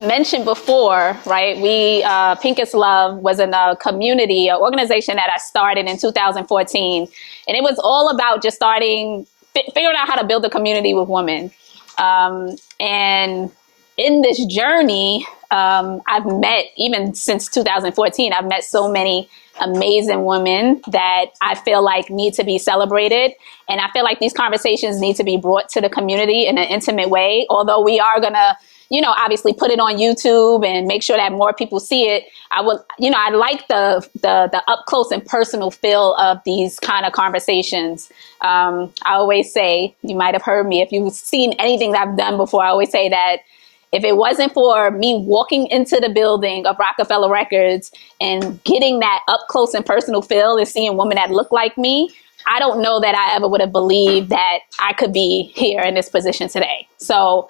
mentioned before, right? We, Pink is Love was in a community, an organization that I started in 2014. And it was all about just figuring out how to build a community with women. And in this journey, I've met, even since 2014, I've met so many amazing women that I feel like need to be celebrated. And I feel like these conversations need to be brought to the community in an intimate way. Although we are going to, obviously put it on YouTube and make sure that more people see it. I like the up close and personal feel of these kind of conversations. I always say, you might have heard me, if you've seen anything that I've done before, I always say that if it wasn't for me walking into the building of Rockefeller Records and getting that up close and personal feel and seeing women that look like me, I don't know that I ever would have believed that I could be here in this position today. So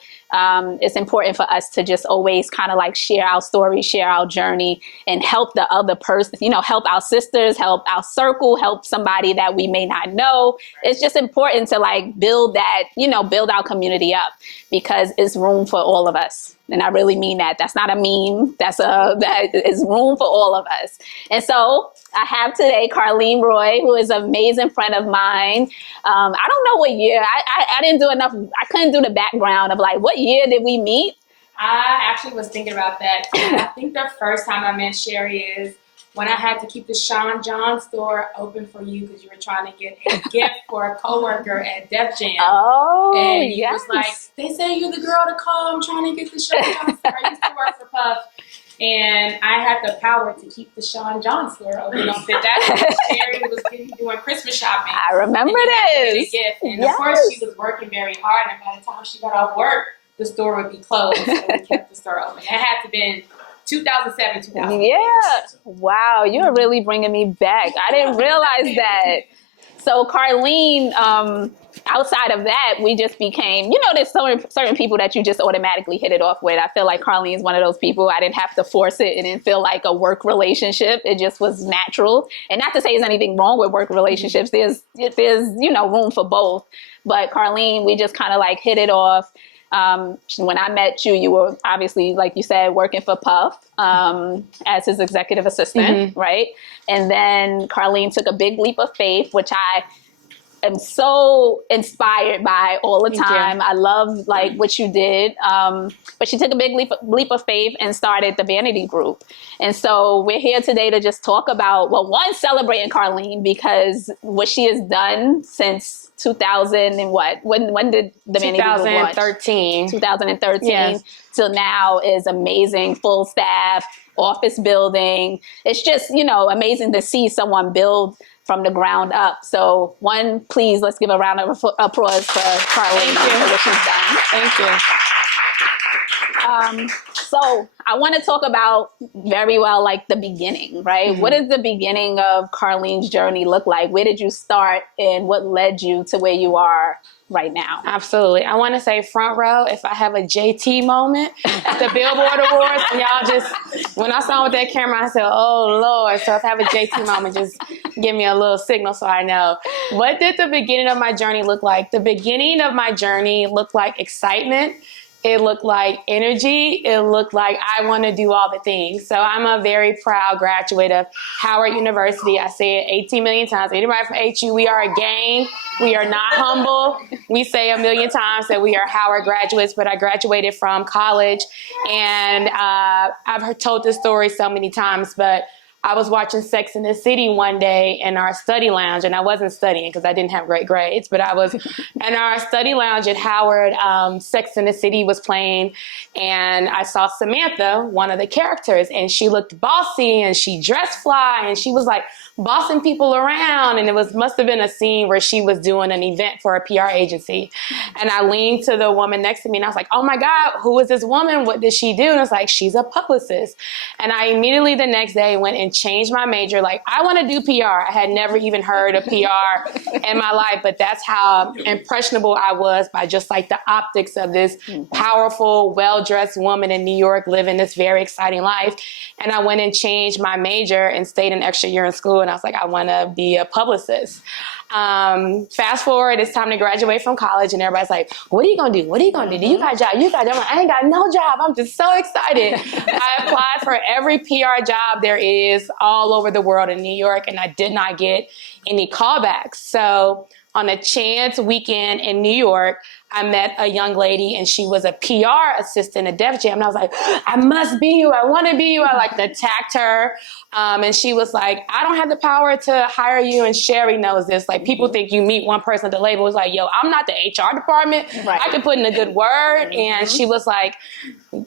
it's important for us to just always kind of like share our story, share our journey, and help the other person, help our sisters, help our circle, help somebody that we may not know. It's just important to like build that, build our community up, because it's room for all of us. And I really mean that. That's not a meme. That is room for all of us. And so I have today Karleen Roy, who is an amazing friend of mine. I don't know what year. I didn't do enough. I couldn't do the background of like, what year did we meet? I actually was thinking about that. I think the first time I met Shari is when I had to keep the Sean John store open for you because you were trying to get a gift for a coworker at Def Jam. Oh, and you was like, they say you're the girl to call. I'm trying to get the Sean John store. I used to work for Puff. And I had the power to keep the Sean John store open on Fifth Avenue. Shari was doing Christmas shopping. I remember this. And of course, she was working very hard. And by the time she got off work, the store would be closed. So we kept the store open. It had to been 2007, 2008. Yeah. Wow. You're really bringing me back. I didn't realize that. So Karleen, outside of that, we just became, there's certain people that you just automatically hit it off with. I feel like Karleen is one of those people. I didn't have to force it. It didn't feel like a work relationship. It just was natural. And not to say there's anything wrong with work relationships. There's room for both. But Karleen, we just kind of like hit it off. When I met you, you were obviously, like you said, working for Puff as his executive assistant, right? And then Karleen took a big leap of faith, which I am so inspired by all the time. I love like what you did. But she took a big leap of faith and started the Vanity group. And so we're here today to just talk about, well, one, celebrating Karleen, because what she has done since 2000 and what? When did the Vanity group launch? 2013. Yes. Till now is amazing. Full staff, office building. It's just, amazing to see someone build from the ground up. So one, please, let's give a round of applause for Karleen for what she's done. Thank you. So I want to talk about like the beginning, right? What does the beginning of Karleen's journey look like? Where did you start and what led you to where you are right now? Absolutely. I want to say front row, if I have a JT moment at the Billboard Awards, when I saw with that camera, I said, oh Lord. So if I have a JT moment, just give me a little signal so I know. What did the beginning of my journey look like? The beginning of my journey looked like excitement. It looked like energy. It looked like I want to do all the things. So I'm a very proud graduate of Howard University. I say it 18 million times. Anybody from HU, we are a gang. We are not humble. We say a million times that we are Howard graduates, but I graduated from college. And I've told this story so many times, but I was watching Sex and the City one day in our study lounge, and I wasn't studying because I didn't have great grades, but I was in our study lounge at Howard. Sex and the City was playing, and I saw Samantha, one of the characters, and she looked bossy, and she dressed fly, and she was like bossing people around, and must have been a scene where she was doing an event for a PR agency. And I leaned to the woman next to me, and I was like, oh my God, who is this woman? What does she do? And I was like, she's a publicist. And I immediately the next day went and changed my major. Like, I want to do PR. I had never even heard of PR in my life, but that's how impressionable I was by just like the optics of this powerful, well-dressed woman in New York living this very exciting life. And I went and changed my major and stayed an extra year in school. And I was like, I want to be a publicist. Fast forward, it's time to graduate from college, and everybody's like, what are you going to do? What are you going to do? Do you got a job? You got a job? I ain't got no job. I'm just so excited. I applied for every PR job there is all over the world in New York, and I did not get any callbacks. So on a chance weekend in New York, I met a young lady, and she was a PR assistant at Def Jam. And I was like, I must be you. I want to be you. I like attacked her. And she was like, I don't have the power to hire you. And Shari knows this. Like, people think you meet one person at the label. It's like, yo, I'm not the HR department. Right. I can put in a good word. And she was like,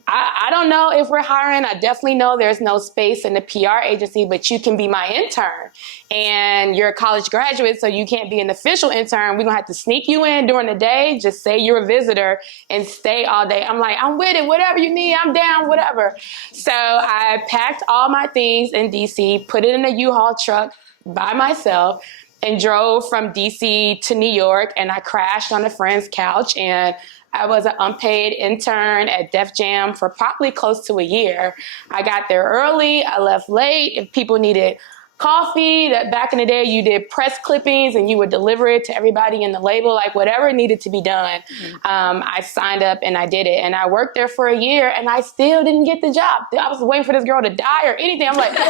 I don't know if we're hiring. I definitely know there's no space in the PR agency, but you can be my intern. And you're a college graduate, so you can't be an official intern. We're going to have to sneak you in during the day. Just say you're a visitor and stay all day. I'm like, I'm with it. Whatever you need, I'm down, whatever. So I packed all my things in DC, put it in a U-Haul truck by myself, and drove from DC to New York. And I crashed on a friend's couch, and I was an unpaid intern at Def Jam for probably close to a year. I got there early. I left late. If people needed coffee, that back in the day you did press clippings and you would deliver it to everybody in the label, like whatever needed to be done. I signed up and I did it, and I worked there for a year, and I still didn't get the job. I was waiting for this girl to die or anything. I'm like, no,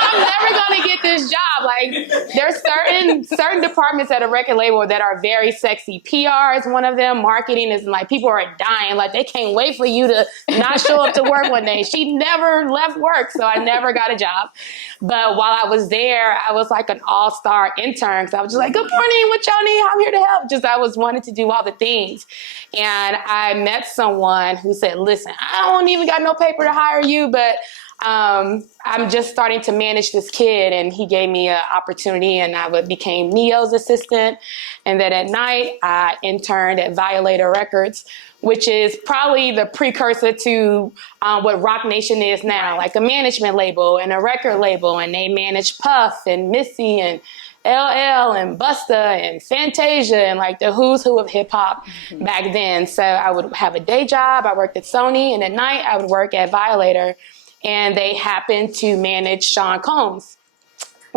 I'm never gonna get this job. Like, there's certain departments at a record label that are very sexy. PR is one of them. Marketing is like, people are dying, like they can't wait for you to not show up to work one day. She never left work, so I never got a job. But while I was there, I was like an all-star intern. So I was just like, good morning, what y'all need? I'm here to help. Just, I was wanting to do all the things. And I met someone who said, listen, I don't even got no paper to hire you, but I'm just starting to manage this kid. And he gave me an opportunity, and I became Neo's assistant. And then at night, I interned at Violator Records, which is probably the precursor to what Rock Nation is now, like a management label and a record label. And they manage Puff and Missy and LL and Busta and Fantasia and like the who's who of hip hop back then. So I would have a day job. I worked at Sony, and at night I would work at Violator. And they happened to manage Sean Combs.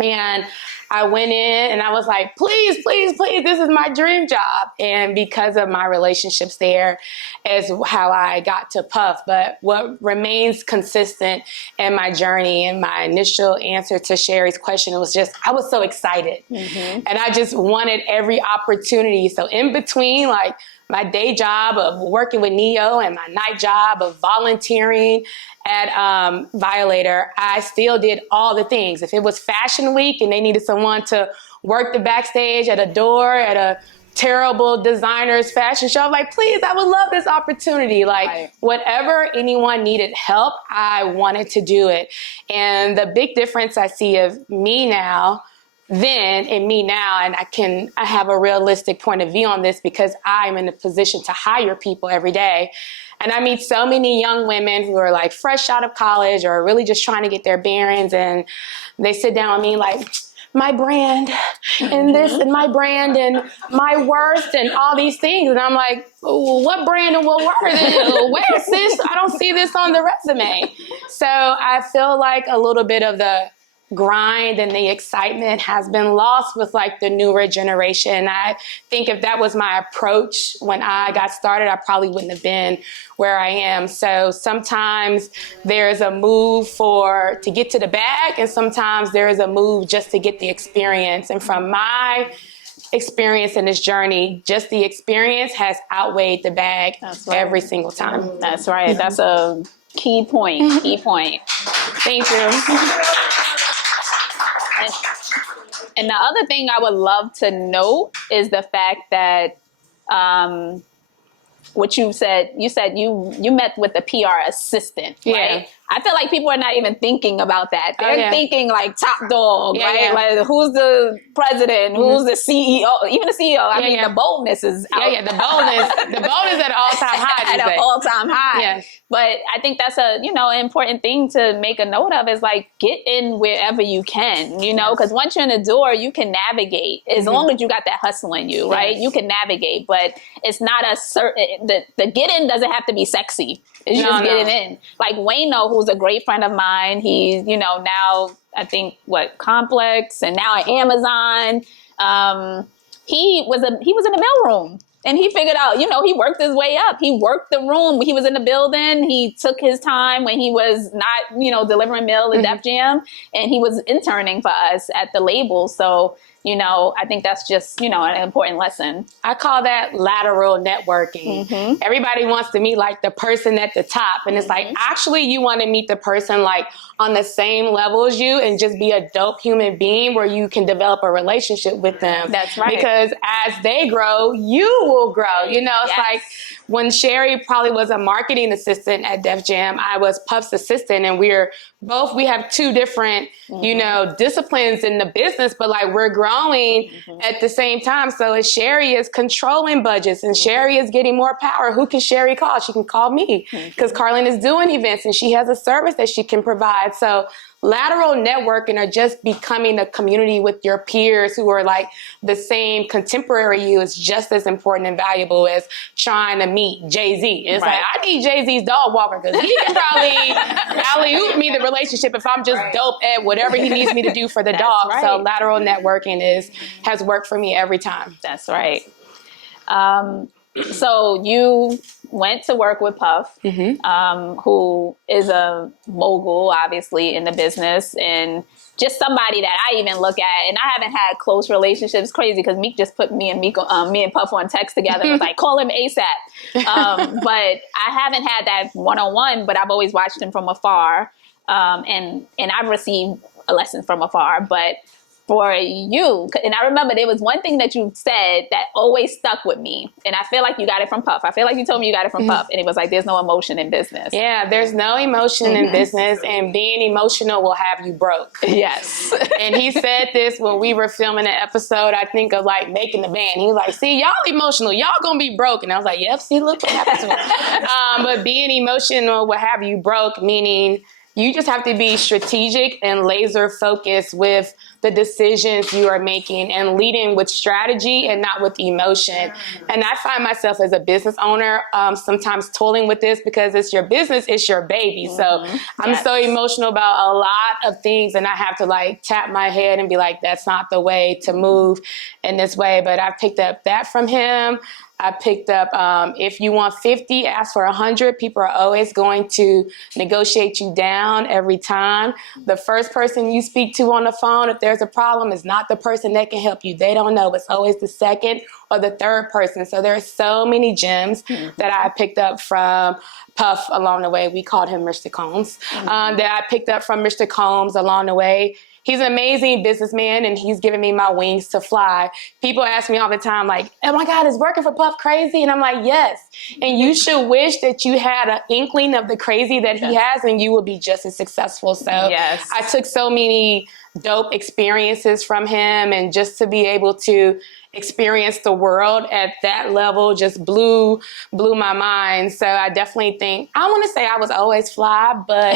And I went in and I was like, please, please, please, this is my dream job. And because of my relationships there is how I got to Puff. But what remains consistent in my journey and my initial answer to Shari's question, it was just, I was so excited. And I just wanted every opportunity. So in between, like, my day job of working with Neo and my night job of volunteering at Violator, I still did all the things. If it was Fashion Week and they needed someone to work the backstage at a door at a terrible designer's fashion show, I'm like, please, I would love this opportunity. Like, whatever anyone needed help, I wanted to do it. And the big difference I see of me now then and me now, and I have a realistic point of view on this because I'm in a position to hire people every day. And I meet so many young women who are like fresh out of college or really just trying to get their bearings, and they sit down with me like, my brand and this and my brand and my worth and all these things. And I'm like, what brand and what worth? Where's this? I don't see this on the resume. So I feel like a little bit of the grind and the excitement has been lost with like the newer generation. I think if that was my approach when I got started, I probably wouldn't have been where I am. So sometimes there's a move to get to the bag, and sometimes there is a move just to get the experience. And from my experience in this journey, just the experience has outweighed the bag every single time. That's right. That's a key point. Key point. Thank you. And the other thing I would love to note is the fact that what you said you met with the PR assistant, right? I feel like people are not even thinking about that. They're thinking like top dog, right? Like, who's the president? Who's the CEO? Even the CEO. I mean, the boldness is out. The boldness at an all-time high. At an all-time high. Yeah. But I think that's an important thing to make a note of is like, get in wherever you can, because once you're in the door, you can navigate as long as you got that hustle in you, right? You can navigate, but it's not a certain, the get in doesn't have to be sexy. It's just getting in. Like Wayno, who's a great friend of mine, he's, now I think Complex and now at Amazon. he was in the mailroom. And he figured out, he worked his way up. He worked the room. He was in the building. He took his time when he was not, delivering mail at Def Jam. And he was interning for us at the label. So, I think that's just, an important lesson. I call that lateral networking. Everybody wants to meet like the person at the top. And it's like, actually, you want to meet the person like on the same level as you and just be a dope human being where you can develop a relationship with them. That's right. Because as they grow, you will grow. It's like when Shari probably was a marketing assistant at Def Jam, I was Puff's assistant, and we have two different, disciplines in the business, but like we're growing at the same time. So as Shari is controlling budgets and Shari is getting more power, who can Shari call? She can call me because Carlene is doing events and she has a service that she can provide. So lateral networking or just becoming a community with your peers who are like the same contemporary you is just as important and valuable as trying to meet Jay-Z. It's like, I need Jay-Z's dog walker because he can probably alley-oop me the relationship if I'm just dope at whatever he needs me to do for the dog. Right. So lateral networking has worked for me every time. That's right. So you went to work with Puff, who is a mogul, obviously, in the business, and just somebody that I even look at. And I haven't had close relationships. Crazy because Meek just put me and Puff on text together. It was like, call him ASAP. But I haven't had that one-on-one. But I've always watched him from afar, and I've received a lesson from afar. But for you, and I remember there was one thing that you said that always stuck with me, and I feel like you got it from Puff. I feel like you told me you got it from Puff, and it was like, there's no emotion in business. Yeah, there's no emotion in business, and being emotional will have you broke. Yes. And he said this when we were filming an episode, I think, of like Making the Band. He was like, see, y'all emotional, y'all gonna be broke. And I was like, yep, see, look what happened to him. But being emotional will have you broke, meaning you just have to be strategic and laser focused with the decisions you are making and leading with strategy and not with emotion. And I find myself as a business owner sometimes toiling with this because it's your business, it's your baby. So I'm so emotional about a lot of things, and I have to like tap my head and be like, that's not the way to move in this way. But I picked up that from him. I picked up, if you want 50, ask for 100. People are always going to negotiate you down every time. The first person you speak to on the phone, if there's a problem, is not the person that can help you. They don't know. It's always the second or the third person. So there are so many gems that I picked up from Puff along the way. We called him Mr. Combs. That I picked up from Mr. Combs along the way. He's an amazing businessman, and he's given me my wings to fly. People ask me all the time, like, oh my God, is working for Puff crazy? And I'm like, yes. And you should wish that you had an inkling of the crazy that he has, and you will be just as successful. So I took so many dope experiences from him, and just to be able to experience the world at that level just blew my mind. So I definitely think, I want to say I was always fly, but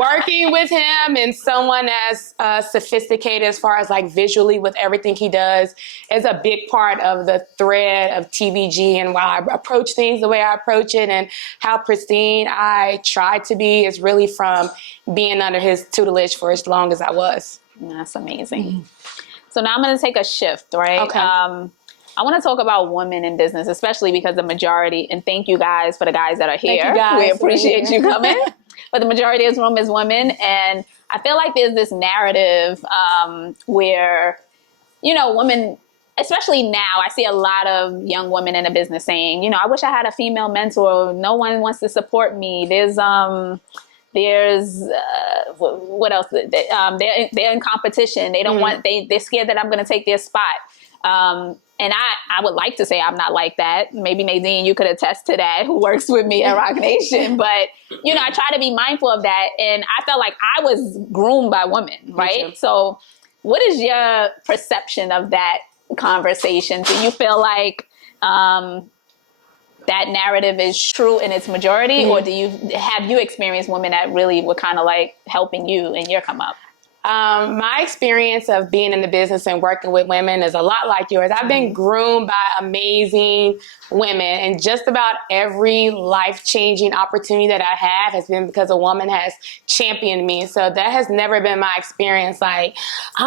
working with him and someone as sophisticated as far as like visually with everything he does is a big part of the thread of TVG and why I approach things the way I approach it and how pristine I try to be is really from being under his tutelage for as long as I was. That's amazing. So now I'm going to take a shift, right? Okay. I want to talk about women in business, especially because the majority, and thank you guys for the guys that are here. Thank you guys. We appreciate you coming. But the majority of this room is women. And I feel like there's this narrative where, women, especially now, I see a lot of young women in the business saying, I wish I had a female mentor. No one wants to support me. There's what else? They're in competition. They don't want. They're scared that I'm going to take their spot. And I would like to say I'm not like that. Maybe Nadine, you could attest to that, who works with me at Rock Nation. But I try to be mindful of that. And I felt like I was groomed by women, right? So, what is your perception of that conversation? Do you feel like that narrative is true in its majority, or have you experienced women that really were kind of like helping you in your come up? My experience of being in the business and working with women is a lot like yours. I've been groomed by amazing women, and just about every life-changing opportunity that I have has been because a woman has championed me. So that has never been my experience, like,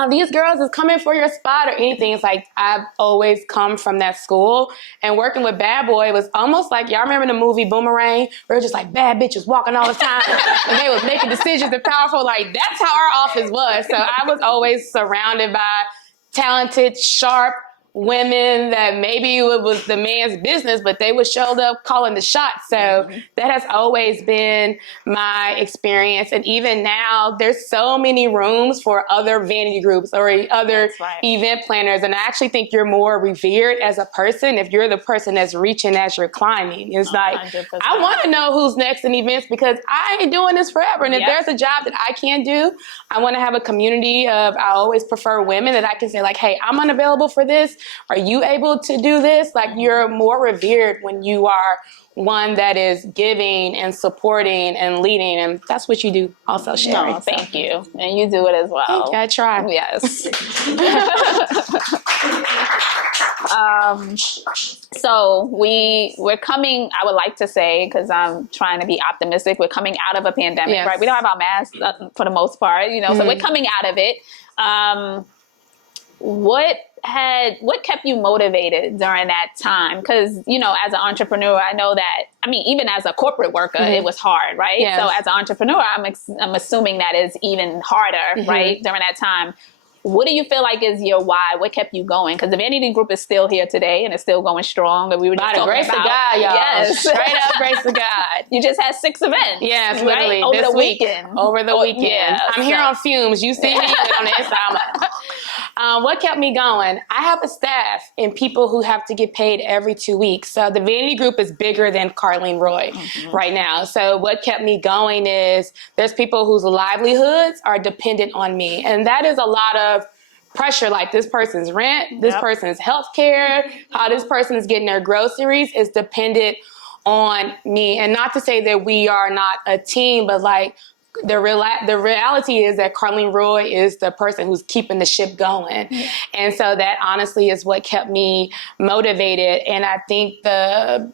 these girls is coming for your spot or anything. It's like I've always come from that school, and working with Bad Boy was almost like, y'all remember the movie Boomerang? We were just like bad bitches walking all the time, and they was making decisions and powerful. Like, that's how our office was. So I was always surrounded by talented, sharp women that maybe it was the man's business, but they would show up calling the shots. So that has always been my experience. And even now, there's so many rooms for other vanity groups or other event planners. And I actually think you're more revered as a person if you're the person that's reaching as you're climbing. It's like, 100%. I want to know who's next in events because I ain't doing this forever. And if there's a job that I can do, I want to have a community of, I always prefer women that I can say like, hey, I'm unavailable for this. Are you able to do this? Like, you're more revered when you are one that is giving and supporting and leading. And that's what you do also, Shari. No, thank you. And you do it as well. Thank you. I try. Yes. So we're coming, I would like to say, because I'm trying to be optimistic, we're coming out of a pandemic, right? We don't have our masks for the most part, so we're coming out of it. What kept you motivated during that time? Because, as an entrepreneur, I know that, even as a corporate worker, it was hard, right? Yes. So as an entrepreneur, I'm assuming that is even harder, right? During that time. What do you feel like is your why? What kept you going? Because the Vanity Group is still here today and it's still going strong. And we were just talking grace of God, y'all. Yes. Straight up grace of God. You just had 6 events. Yes, right? literally. Over this the weekend. Over the weekend. Yeah, I'm here on fumes. You see me, but on the inside, I'm like, what kept me going? I have a staff and people who have to get paid every 2 weeks. So the Vanity Group is bigger than Karleen Roy right now. So what kept me going is there's people whose livelihoods are dependent on me. And that is a lot of pressure, like this person's rent, this person's health care, how this person is getting their groceries is dependent on me. And not to say that we are not a team, but like the reality is that Carlene Roy is the person who's keeping the ship going. And so that honestly is what kept me motivated. And I think the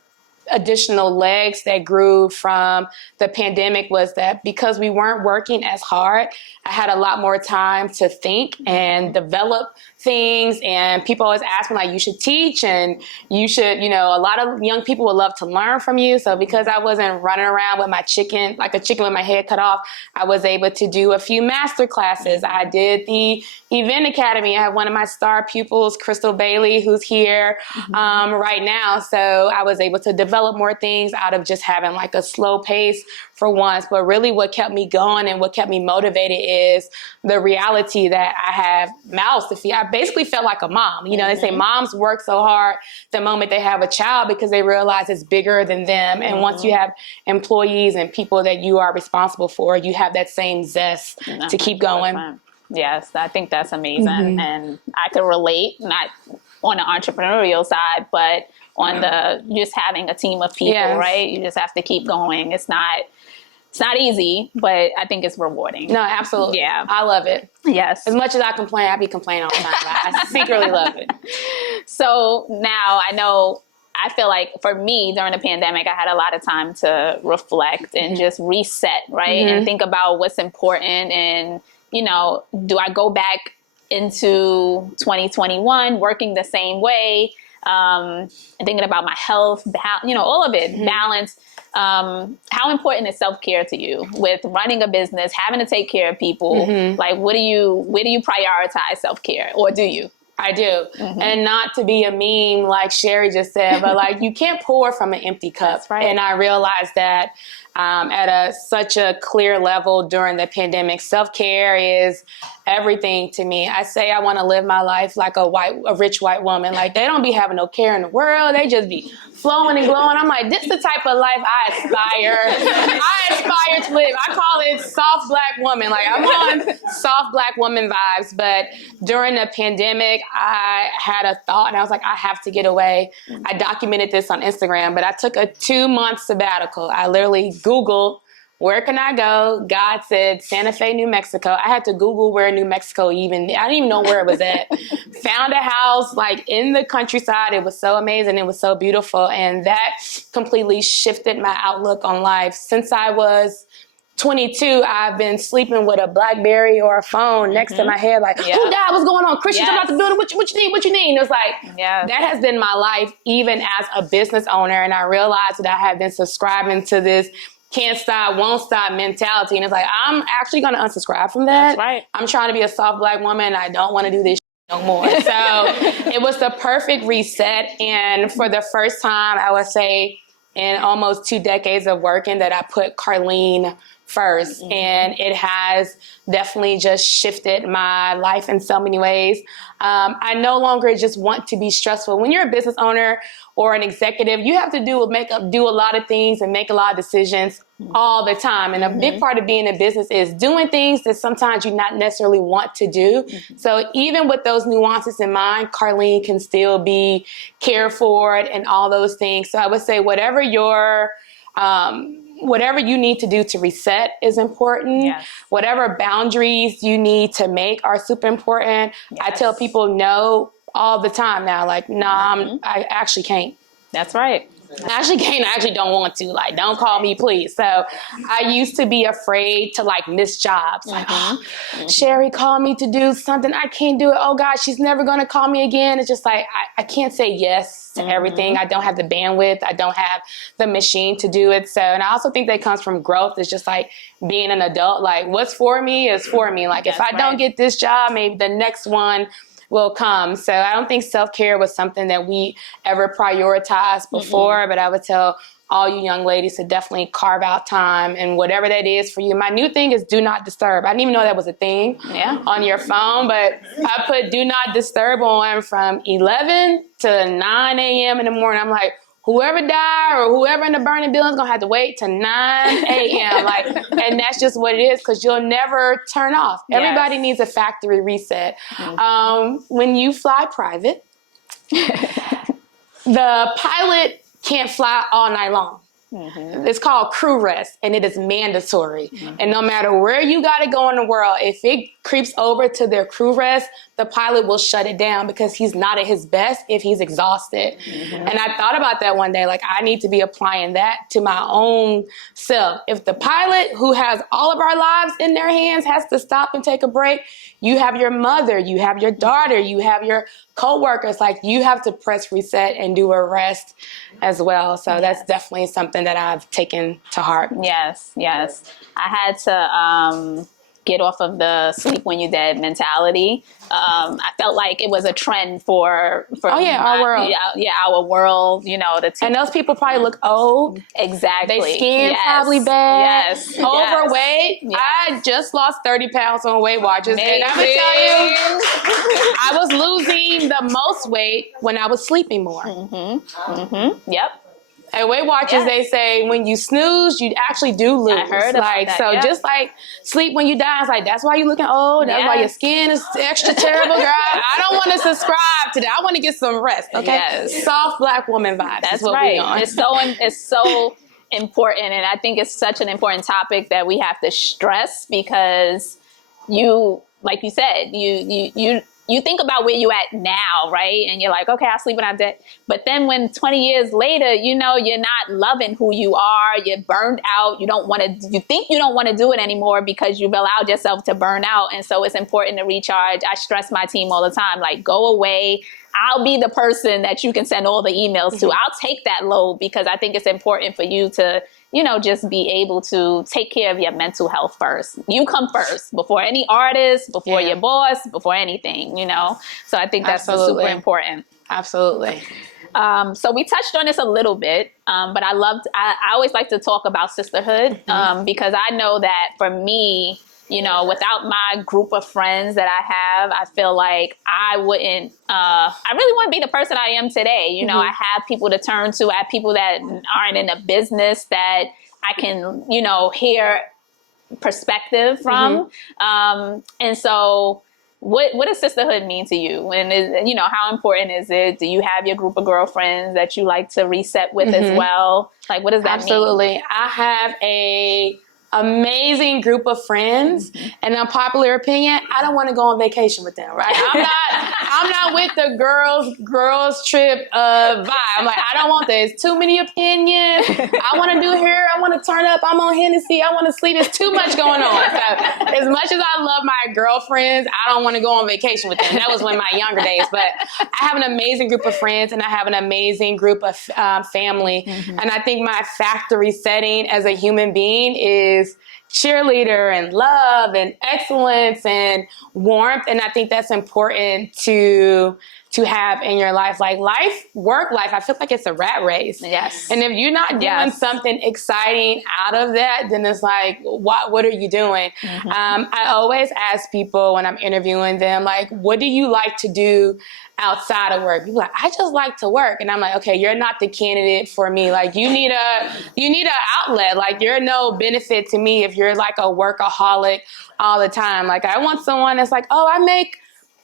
additional legs that grew from the pandemic was that because we weren't working as hard, I had a lot more time to think and develop things. And people always ask me, like, you should teach and you should, a lot of young people would love to learn from you. So because I wasn't running around with my chicken, like a chicken with my head cut off, I was able to do a few master classes. I did the Event Academy. I have one of my star pupils, Crystal Bailey, who's here right now. So I was able to develop more things out of just having like a slow pace for once. But really what kept me going and what kept me motivated is the reality that I have mouths to feed. I basically felt like a mom. They say moms work so hard the moment they have a child because they realize it's bigger than them. And once you have employees and people that you are responsible for, you have that same zest to keep going. Yes, I think that's amazing. And I could relate, not on the entrepreneurial side, but on the just having a team of people, right? You just have to keep going. It's not easy, but I think it's rewarding. No, absolutely. Yeah. I love it. Yes. As much as I complain, I be complaining all the time. I secretly love it. So now I feel like for me during the pandemic, I had a lot of time to reflect and just reset, right? And think about what's important and, do I go back into 2021 working the same way? And thinking about my health, all of it, balance. How important is self-care to you with running a business, having to take care of people? Like, where do you prioritize self-care, or do you? I do. And not to be a meme like Shari just said, but like you can't pour from an empty cup. That's right. And I realized that at such a clear level during the pandemic, self-care is everything to me. I say I want to live my life like a rich white woman. Like they don't be having no care in the world. They just be flowing and glowing. I'm like, this is the type of life I aspire to live. I call it soft black woman. Like I'm on soft black woman vibes. But during the pandemic, I had a thought and I was like, I have to get away. I documented this on Instagram, but I took a 2-month sabbatical. I literally Googled where can I go? God said Santa Fe, New Mexico. I had to Google where New Mexico I didn't even know where it was at. Found a house like in the countryside. It was so amazing. It was so beautiful. And that completely shifted my outlook on life. Since I was 22, I've been sleeping with a BlackBerry or a phone next to my head, like, who died? What's going on? Christian's about to build it. What you need? What you need? And it was like, that has been my life, even as a business owner. And I realized that I have been subscribing to this can't stop, won't stop mentality. And it's like, I'm actually going to unsubscribe from that. That's right. I'm trying to be a soft Black woman. I don't want to do this no more. So it was the perfect reset. And for the first time, I would say in almost 2 decades of working, that I put Carlene first. And it has definitely just shifted my life in so many ways. I no longer just want to be stressful. When you're a business owner or an executive, you have to do a lot of things and make a lot of decisions all the time. And a big part of being in business is doing things that sometimes you not necessarily want to do. So even with those nuances in mind, Carlene can still be cared for and all those things. So I would say whatever you need to do to reset is important. Yes. Whatever boundaries you need to make are super important. Yes. I tell people no all the time now. Like, nah, I actually can't. That's right. I actually can't. I actually don't want to. Like, don't call me, please. So I used to be afraid to like miss jobs. Like, Shari called me to do something. I can't do it. Oh God, she's never going to call me again. It's just like, I can't say yes to everything. I don't have the bandwidth. I don't have the machine to do it. So, and I also think that comes from growth. It's just like being an adult. Like, what's for me is for me. Like, if I don't get this job, maybe the next one will come. So I don't think self-care was something that we ever prioritized before, but I would tell all you young ladies to definitely carve out time and whatever that is for you. My new thing is do not disturb. I didn't even know that was a thing on your phone, but I put do not disturb on from 11 to 9 a.m. in the morning. I'm like, whoever died or whoever in the burning building is going to have to wait to 9 a.m. Like, and that's just what it is, because you'll never turn off. Everybody needs a factory reset. When you fly private, the pilot can't fly all night long. It's called crew rest, and it is mandatory. And no matter where you got to go in the world, if it creeps over to their crew rest, the pilot will shut it down because he's not at his best if he's exhausted. And I thought about that one day, like I need to be applying that to my own self. If the pilot who has all of our lives in their hands has to stop and take a break, you have your mother, you have your daughter, you have your coworkers, like you have to press reset and do a rest as well. So that's definitely something that I've taken to heart. Yes. I had to get off of the sleep when you're dead mentality. I felt like it was a trend for our world. Our world, you know. And those people probably look old. Exactly. Their skin probably bad. Yes. Overweight. Yes. I just lost 30 pounds on Weight Watchers. Amazing. And I'm going to tell you, I was losing the most weight when I was sleeping more. Yep. At Weight Watchers, they say when you snooze, you actually do lose. I heard about that, so just like sleep when you die, it's like, that's why you're looking old. That's why your skin is extra terrible, girl. I don't want to subscribe to that. I want to get some rest, okay? Yes. Soft Black woman vibes. That's what right. We on. It's so important. And I think it's such an important topic that we have to stress, because you, like you said, you think about where you at now, right? And you're like, okay, I'll sleep when I'm dead. But then when 20 years later, you know, you're not loving who you are. You're burned out. You think you don't want to do it anymore because you've allowed yourself to burn out. And so it's important to recharge. I stress my team all the time, like, go away. I'll be the person that you can send all the emails to. I'll take that load, because I think it's important for you to, you know, just be able to take care of your mental health first. You come first before any artist, before your boss, before anything, you know? So I think that's super important. Absolutely. So we touched on this a little bit, but I always like to talk about sisterhood, because I know that for me, you know, without my group of friends that I have, I feel like I wouldn't, I really want to be the person I am today. You know, I have people to turn to. I have people that aren't in a business that I can, you know, hear perspective from. And so what does sisterhood mean to you? And, you know, how important is it? Do you have your group of girlfriends that you like to reset with as well? Like, what does that mean? Absolutely. I have a amazing group of friends, and unpopular opinion, I don't want to go on vacation with them, right? I'm not with the girls trip vibe. I'm like, I don't want this. Too many opinions. I want to do hair. I want to turn up. I'm on Hennessy. I want to sleep. It's too much going on. So as much as I love my girlfriends, I don't want to go on vacation with them. That was in my younger days. But I have an amazing group of friends, and I have an amazing group of family. And I think my factory setting as a human being is cheerleader and love and excellence and warmth. And I think that's important to have in your life. Like work life, I feel like it's a rat race. Yes. And if you're not doing something exciting out of that, then it's like, what are you doing? I always ask people when I'm interviewing them, like, what do you like to do outside of work? People are like, I just like to work. And I'm like, okay, you're not the candidate for me. Like, you need an outlet. Like, you're no benefit to me if you're like a workaholic all the time. Like, I want someone that's like, oh, I make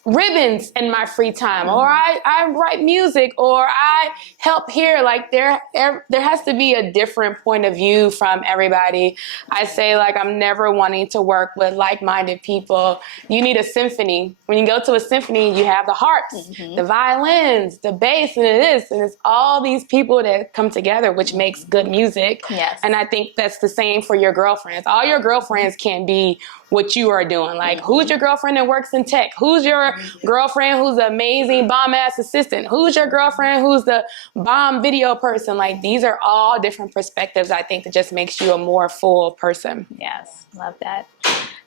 ribbons in my free time, or I write music, or I help here. Like, there has to be a different point of view from everybody. I say, like, I'm never wanting to work with like-minded people. You need a symphony. When you go to a symphony, you have the harps, the violins, the bass, and it's all these people that come together, which makes good music. Yes. And I think that's the same for your girlfriends. All your girlfriends can't be what you are doing. Like, who's your girlfriend that works in tech? Who's your girlfriend who's the amazing bomb-ass assistant? Who's your girlfriend who's the bomb video person? Like, these are all different perspectives, I think, that just makes you a more full person. Yes, love that.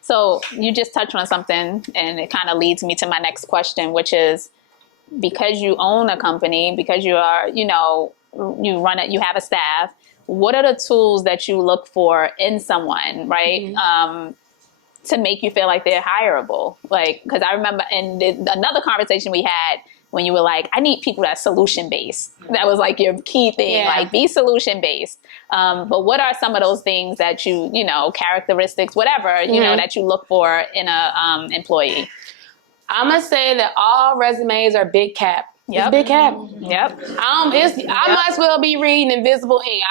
So you just touched on something, and it kind of leads me to my next question, which is, because you own a company, because you are, you run it, you have a staff, what are the tools that you look for in someone, right? To make you feel like they're hireable? Like, because I remember in another conversation we had when you were like, I need people that are solution-based. That was like your key thing, like, be solution-based. But what are some of those things that you characteristics, whatever, you know, that you look for in a employee? I'm going to say that all resumes are big cap. It's big cap. I might as well be reading invisible ink.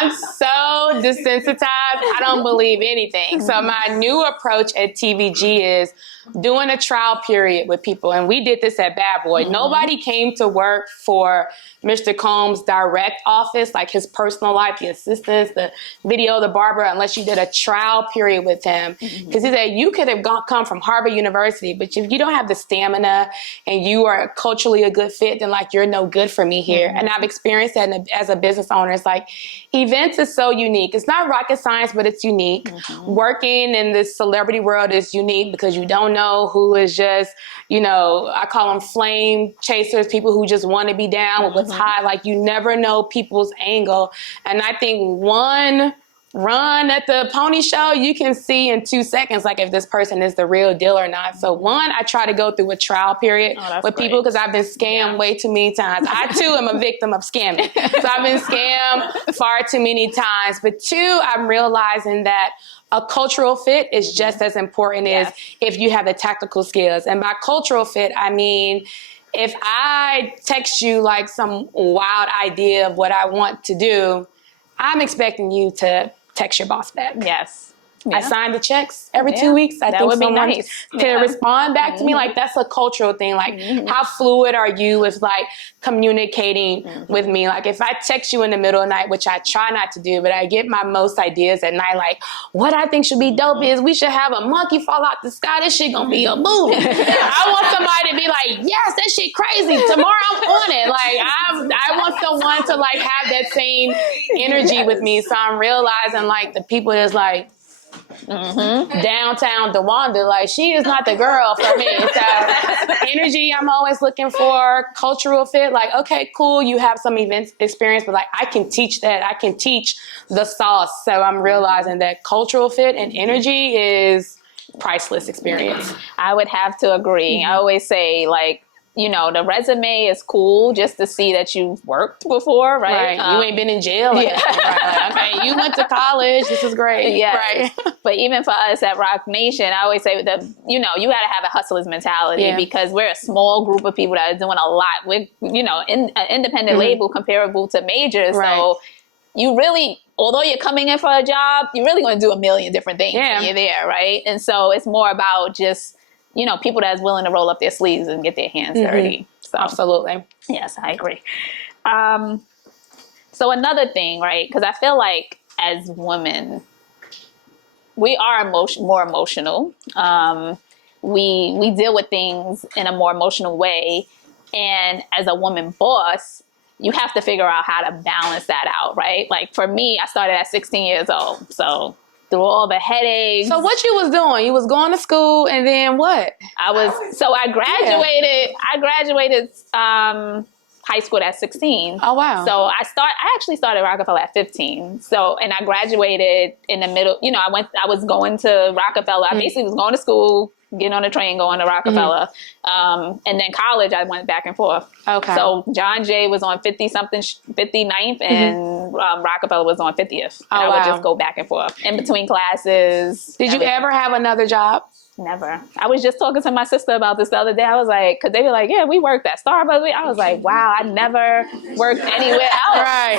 I'm so desensitized. I don't believe anything. So my new approach at TVG is doing a trial period with people. And we did this at Bad Boy. Nobody came to work for Mr. Combs' direct office, like his personal life, the assistants, the video, the barber, unless you did a trial period with him. Because he said, you could have come from Harvard University, but if you don't have the stamina and you are culturally a good fit, then like, you're no good for me here. And I've experienced that as a business owner. It's like, events is so unique. It's not rocket science, but it's unique. Working in this celebrity world is unique because you don't know who is just, I call them flame chasers, people who just want to be down with what's high. Like, you never know people's angle. And I think one run at the pony show, you can see in 2 seconds, like, if this person is the real deal or not. So one, I try to go through a trial period with people because I've been scammed way too many times. I too am a victim of scamming. So I've been scammed far too many times. But two, I'm realizing that a cultural fit is just as important as if you have the tactical skills. And by cultural fit, I mean, if I text you like some wild idea of what I want to do, I'm expecting you to text your boss back. Yes. I sign the checks every 2 weeks. I think someone to respond back to me. Like, that's a cultural thing. Like, how fluid are you with like communicating with me? Like, if I text you in the middle of the night, which I try not to do, but I get my most ideas at night, like, what I think should be dope is we should have a monkey fall out the sky. This shit gonna be a movie. I want somebody to be like, yes, that shit crazy. Tomorrow I'm on it. Like, I want someone to like have that same energy with me. So I'm realizing like the people that's like, downtown DeWanda, like, she is not the girl for me. So energy, I'm always looking for. Cultural fit, like, okay, cool, you have some events experience, but like, I can teach that. I can teach the sauce. So I'm realizing that cultural fit and energy is priceless experience. I would have to agree. I always say, like, the resume is cool just to see that you've worked before, right? You ain't been in jail. Right. Okay, you went to college. This is great. Right. But even for us at Rock Nation, I always say that, you got to have a hustler's mentality because we're a small group of people that are doing a lot with, an independent label comparable to majors. Right. So you really although you're coming in for a job, you're really going to do a million different things Yeah. when you're there, right? And so it's more about just, people that's willing to roll up their sleeves and get their hands dirty. So, Absolutely. yes, I agree. So another thing, right? Because I feel like as women, we are more emotional. We deal with things in a more emotional way. And as a woman boss, you have to figure out how to balance that out, right? Like for me, I started at 16 years old. So through all the headaches. So what you was doing? You was going to school and then what? I graduated. Yeah. I graduated high school at 16. Oh, wow. So I actually started Rockefeller at 15. So, and I graduated in the middle, I was going to Rockefeller. I basically was going to school, getting on the train, going to Rockefeller. And then college, I went back and forth. Okay. So John Jay was on 59th and Rockefeller was on 50th. And I would just go back and forth in between classes. Did you ever have another job? Never. I was just talking to my sister about this the other day. I was like, because they were like, yeah, we worked at Starbucks. I was like, wow, I never worked anywhere else. Right.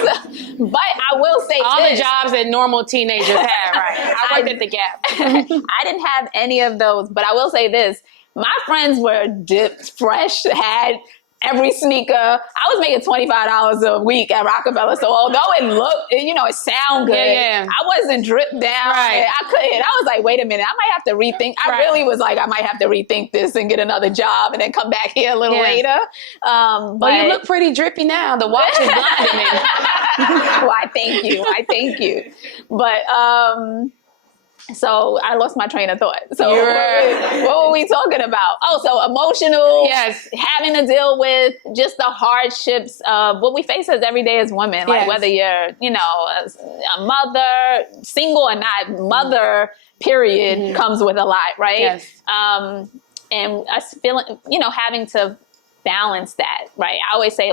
But I will say all this. The jobs that normal teenagers have, right? I worked at the Gap. I didn't have any of those, but I will say this. My friends were dipped fresh, had every sneaker. I was making $25 a week at Rockefeller. So although it looked, it sound good, I wasn't dripped down. Right. I couldn't. I was like, wait a minute, I might have to rethink. I really was like, I might have to rethink this and get another job and then come back here a little later. But you look pretty drippy now. The watch is blinding me. Well, I thank you. But, so I lost my train of thought. So what were we talking about? Oh, so emotional. Yes. Having to deal with just the hardships of what we face as every day as women. Like whether you're, a mother, single or not, mother, period, comes with a lot, right? Yes. And us feeling, having to balance that, right? I always say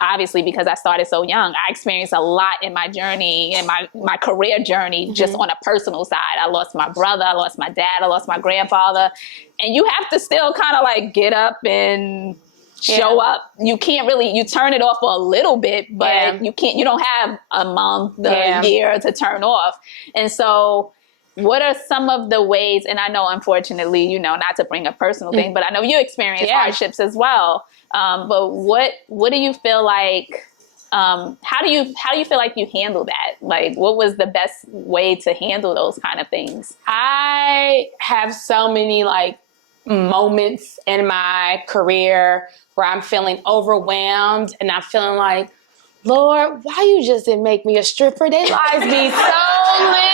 obviously, because I started so young, I experienced a lot in my journey, in my career journey, just on a personal side. I lost my brother, I lost my dad, I lost my grandfather. And you have to still kind of get up and show up. You can't really, you turn it off for a little bit, but you don't have a month, a year to turn off. And so what are some of the ways, and I know, unfortunately, not to bring a personal thing, but I know you experience hardships as well. But what do you feel like, how do you feel like you handle that? Like, what was the best way to handle those kind of things? I have so many moments in my career where I'm feeling overwhelmed and I'm feeling like, Lord, why you just didn't make me a stripper? They lives be so lit.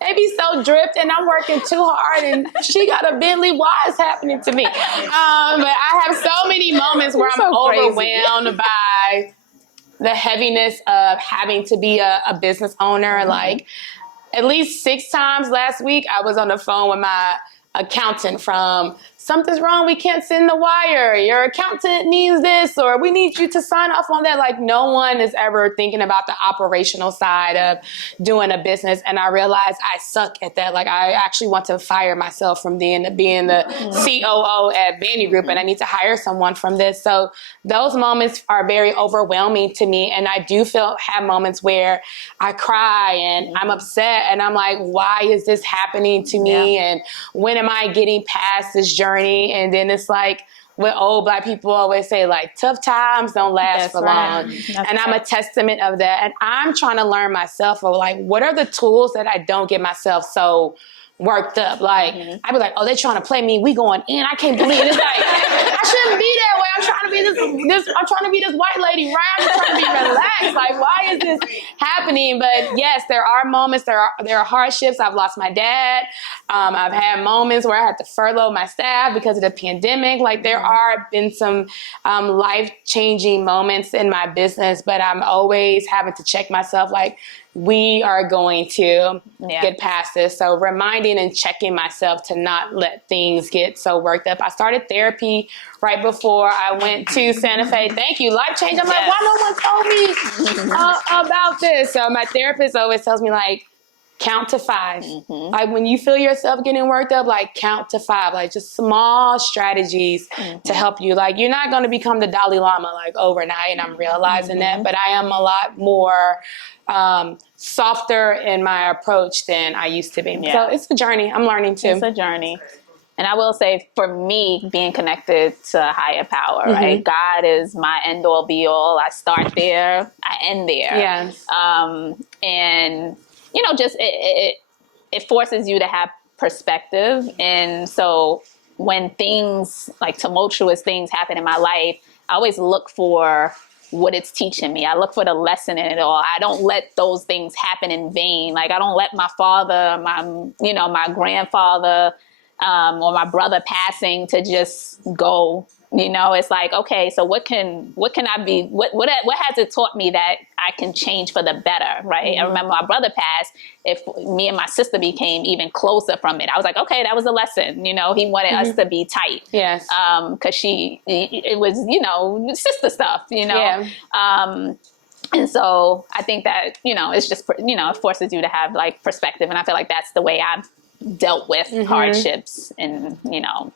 They be so dripped and I'm working too hard and she got a Bentley. Why is happening to me? But I have so many moments where I'm overwhelmed by the heaviness of having to be a business owner. Like at least 6 times last week, I was on the phone with my accountant from something's wrong, we can't send the wire, your accountant needs this, or we need you to sign off on that. Like no one is ever thinking about the operational side of doing a business. And I realized I suck at that. Like I actually want to fire myself from being the COO at Vanity Group and I need to hire someone from this. So those moments are very overwhelming to me. And I do have moments where I cry and I'm upset and I'm like, why is this happening to me? And when am I getting past this journey? And then it's like what old Black people always say, tough times don't last for long. And I'm a testament of that. And I'm trying to learn myself of what are the tools that I don't get myself so worked up. I'd be like, oh, they're trying to play me. We going in. I can't believe it. It's I shouldn't be that way. I'm trying to be this. I'm trying to be this white lady, right? I'm just trying to be relaxed. Why is this happening? But yes, there are moments. There are hardships. I've lost my dad. I've had moments where I had to furlough my staff because of the pandemic. There are been some life-changing moments in my business, but I'm always having to check myself. We are going to get past this. So reminding and checking myself to not let things get so worked up. I started therapy right before I went to Santa Fe. Thank you. Life change. I'm like, why no one told me about this? So my therapist always tells me count to 5. Like when you feel yourself getting worked up, like count to 5, like just small strategies to help you. Like you're not going to become the Dalai Lama like overnight, and I'm realizing that, but I am a lot more softer in my approach than I used to be. So it's a journey. I'm learning too. It's a journey. And I will say, for me, being connected to a higher power, right? God is my end all be all. I start there, I end there. Yes. And you know, just it forces you to have perspective. And so when things like tumultuous things happen in my life, I always look for what it's teaching me. I look for the lesson in it all. I don't let those things happen in vain. Like I don't let my father, my grandfather, or my brother passing to just go. You know, it's like, okay, so what can I be? What has it taught me that I can change for the better, right? I remember my brother passed. If me and my sister became even closer from it, I was like, okay, that was a lesson. You know, he wanted us to be tight. Yes. Because it was, you know, sister stuff. You know. Yeah. And so I think that, you know, it's just, you know, it forces you to have like perspective, and I feel like that's the way I've dealt with hardships, and you know.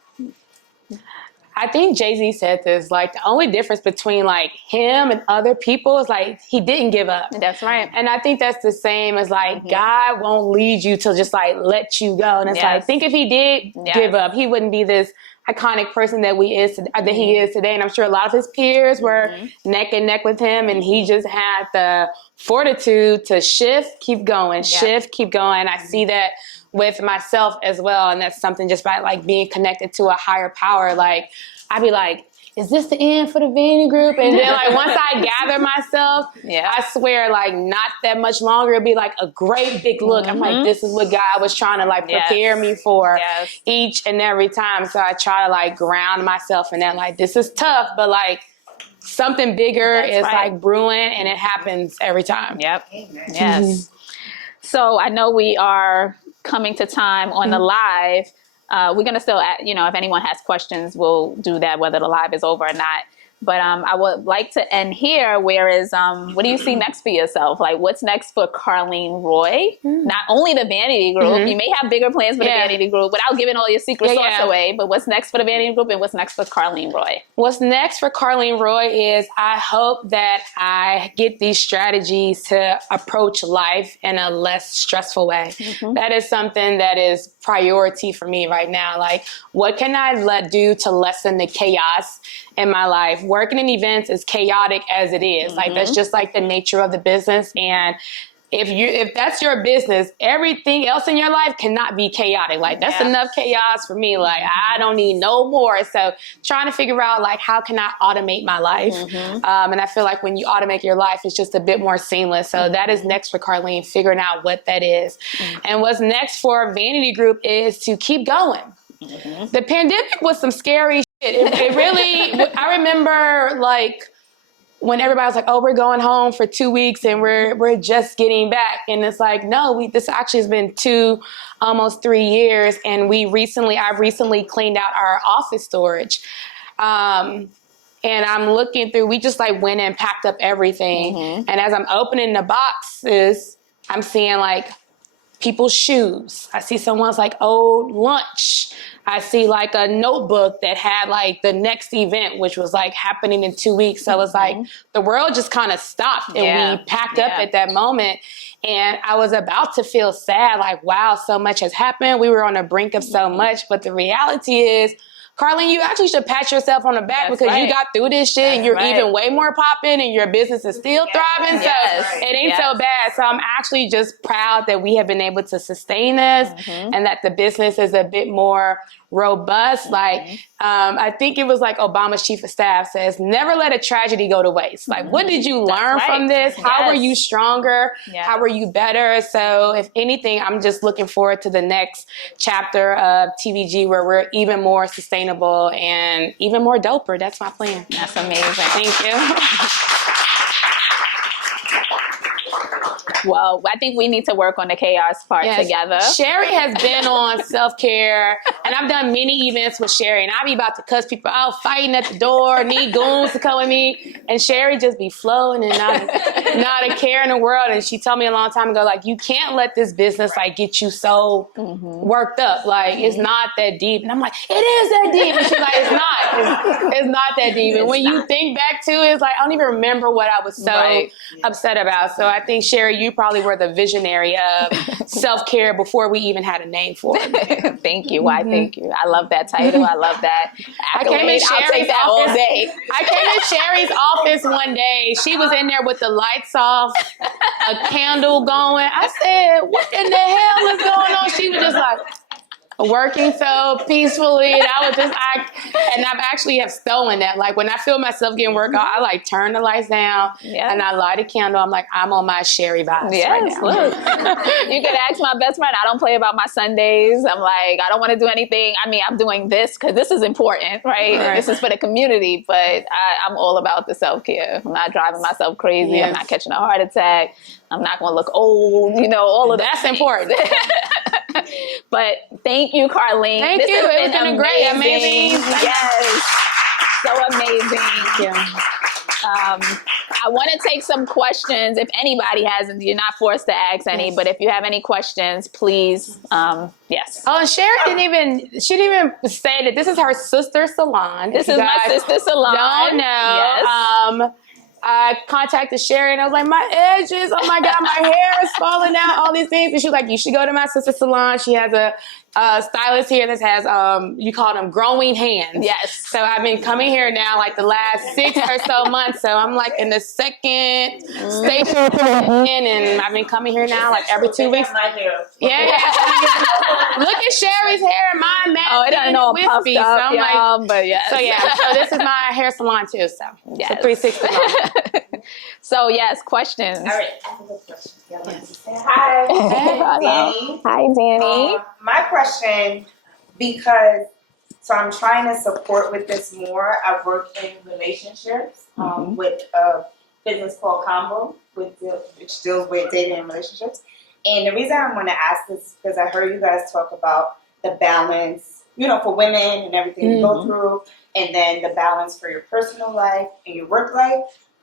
I think Jay-Z said this, like the only difference between like him and other people is like he didn't give up. That's right. And I think that's the same as like God won't lead you to just like let you go. And it's like, think if he did give up, he wouldn't be this iconic person that he is today. And I'm sure a lot of his peers were neck and neck with him, and he just had the fortitude to shift, keep going, shift, keep going. I see that with myself as well. And that's something just by like being connected to a higher power. Like I'd be like, is this the end for the Vanity group? And then like once I gather myself, I swear like not that much longer, it'll be like a great big look. I'm like, this is what God was trying to like prepare me for each and every time. So I try to like ground myself in that, like, this is tough, but like something bigger is like brewing, and it happens every time. Yep. Yes. So I know we are coming to time on the live. We're going to still, you know, if anyone has questions, we'll do that whether the live is over or not. But I would like to end here. Whereas, what do you see next for yourself? Like, what's next for Carlene Roy? Not only the Vanity Group. You may have bigger plans for the Vanity Group without giving all your secret sauce away. But what's next for the Vanity Group, and what's next for Carlene Roy? What's next for Carlene Roy is I hope that I get these strategies to approach life in a less stressful way. That is something that is priority for me right now. Like, what can I do to lessen the chaos in my life? Working in events is chaotic as it is. Like, that's just like the nature of the business. And if that's your business, everything else in your life cannot be chaotic. Like, that's enough chaos for me. Like, I don't need no more. So trying to figure out like, how can I automate my life? And I feel like when you automate your life, it's just a bit more seamless. So that is next for Carlene, figuring out what that is. And what's next for Vanity Group is to keep going. The pandemic was some scary shit. It really, I remember like when everybody was like, oh, we're going home for 2 weeks and we're just getting back. And it's like, no, this actually has been almost 3 years. And I've recently cleaned out our office storage. And I'm looking through, we just like went and packed up everything. And as I'm opening the boxes, I'm seeing like people's shoes. I see someone's like old lunch. I see like a notebook that had like the next event, which was like happening in 2 weeks. So it's like the world just kind of stopped, and we packed up at that moment. And I was about to feel sad, like, wow, so much has happened. We were on the brink of so much. But the reality is, Carlene, you actually should pat yourself on the back because you got through this shit and you're even way more popping and your business is still thriving. So it ain't so bad. So I'm actually just proud that we have been able to sustain this and that the business is a bit more robust. Like, I think it was like Obama's chief of staff says, never let a tragedy go to waste. Like, what did you learn from this? How were you stronger? How were you better? So if anything, I'm just looking forward to the next chapter of TVG where we're even more sustainable and even more doper. That's my plan. That's amazing. Thank you. Well, I think we need to work on the chaos part together. Shari has been on self-care, and I've done many events with Shari, and I be about to cuss people out, fighting at the door, need goons to come with me, and Shari just be flowing and not a care in the world. And she told me a long time ago, like, you can't let this business like get you so worked up. Like, it's not that deep. And I'm like, it is that deep. And she's like, it's not. It's not that deep. And when you think back to it, it's like, I don't even remember what I was so upset about. So I think, Shari, you probably were the visionary of self-care before we even had a name for it. Thank you. Why, thank you. I love that title. I love that. I came in I'll take that all day. I came in Shari's office one day. She was in there with the lights off, a candle going. I said, what in the hell is going on? She was just like, working so peacefully. And I've actually have stolen that. Like when I feel myself getting work out, I like turn the lights down and I light a candle. I'm like, I'm on my Shari vibes right now. Look. You could ask my best friend. I don't play about my Sundays. I'm like, I don't want to do anything. I mean, I'm doing this because this is important, right? This is for the community, but I'm all about the self-care. I'm not driving myself crazy. I'm not catching a heart attack. I'm not going to look old, all of that's important. But thank you, Karleen. Thank you. It's been great, amazing. Yes, so amazing. Thank you. I want to take some questions. If anybody has, and you're not forced to ask any, but if you have any questions, please. Yes. Oh, and Shari didn't even say that this is her sister salon. This is my sister salon. Don't know. Yes. I contacted Shari and I was like, my edges, oh my God, my hair is falling out, all these things. And she was like, you should go to my sister's salon. She has a stylist here that has, you call them growing hands. Yes. So I've been coming here now like the last 6 or so months. So I'm like in the second stage and I've been coming here now like every 2 weeks. Yeah. Look at Shari's hair and mine, man. Oh, it doesn't know wispy. Up, so I'm like, but yes. So yeah, so this is my hair salon too. So yes. So 360 long. So yes, questions. All right, I have a question. Yes. Hi, Danny. Hi, Danny. My question, so I'm trying to support with this more. I work in relationships with a business called Combo, which deals with dating and relationships. And the reason I want to ask this is because I heard you guys talk about the balance, for women and everything you go through, and then the balance for your personal life and your work life.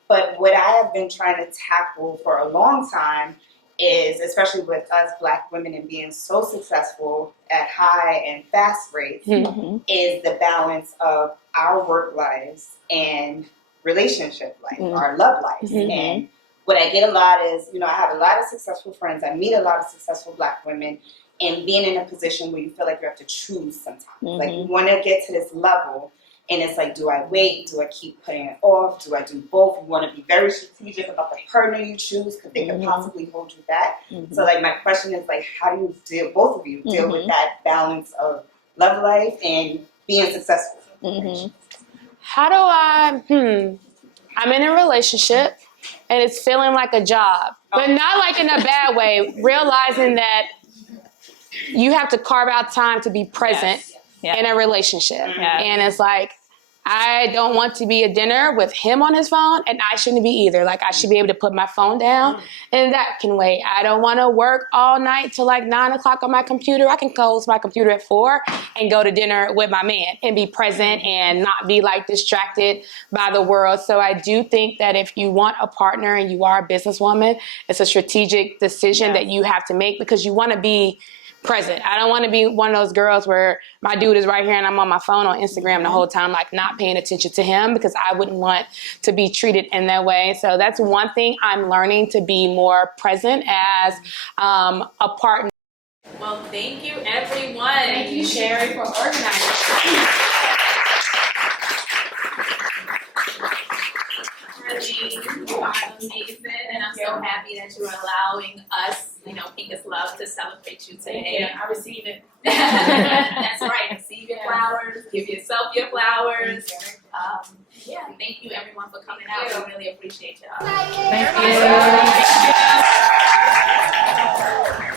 But what I have been trying to tackle for a long time is, especially with us Black women and being so successful at high and fast rates, is the balance of our work lives and relationship life, our love lives. And what I get a lot is, I have a lot of successful friends. I meet a lot of successful Black women, and being in a position where you feel like you have to choose sometimes. Like you want to get to this level, and it's like, do I wait? Do I keep putting it off? Do I do both? You want to be very strategic about the partner you choose because they could possibly hold you back. So like my question is like, how do you both of you deal with that balance of love life and being successful? How do I'm in a relationship and it's feeling like a job, but not like in a bad way, realizing that you have to carve out time to be present in a relationship. And it's like, I don't want to be at dinner with him on his phone, and I shouldn't be either. Like, I should be able to put my phone down, and that can wait. I don't want to work all night till like 9 o'clock on my computer. I can close my computer at 4 and go to dinner with my man and be present and not be like distracted by the world. So I do think that if you want a partner and you are a businesswoman, it's a strategic decision that you have to make because you want to be present. I don't want to be one of those girls where my dude is right here and I'm on my phone on Instagram the whole time, like not paying attention to him, because I wouldn't want to be treated in that way. So that's one thing I'm learning, to be more present as a partner. Well, thank you, everyone. Thank you, Shari, for organizing. You are amazing, and I'm so happy that you're allowing us, Pink is Love, to celebrate you today. I receive it. That's right. Receive your flowers. Give yourself your flowers. Thank you, everyone, for coming out. We really appreciate y'all. Thank you.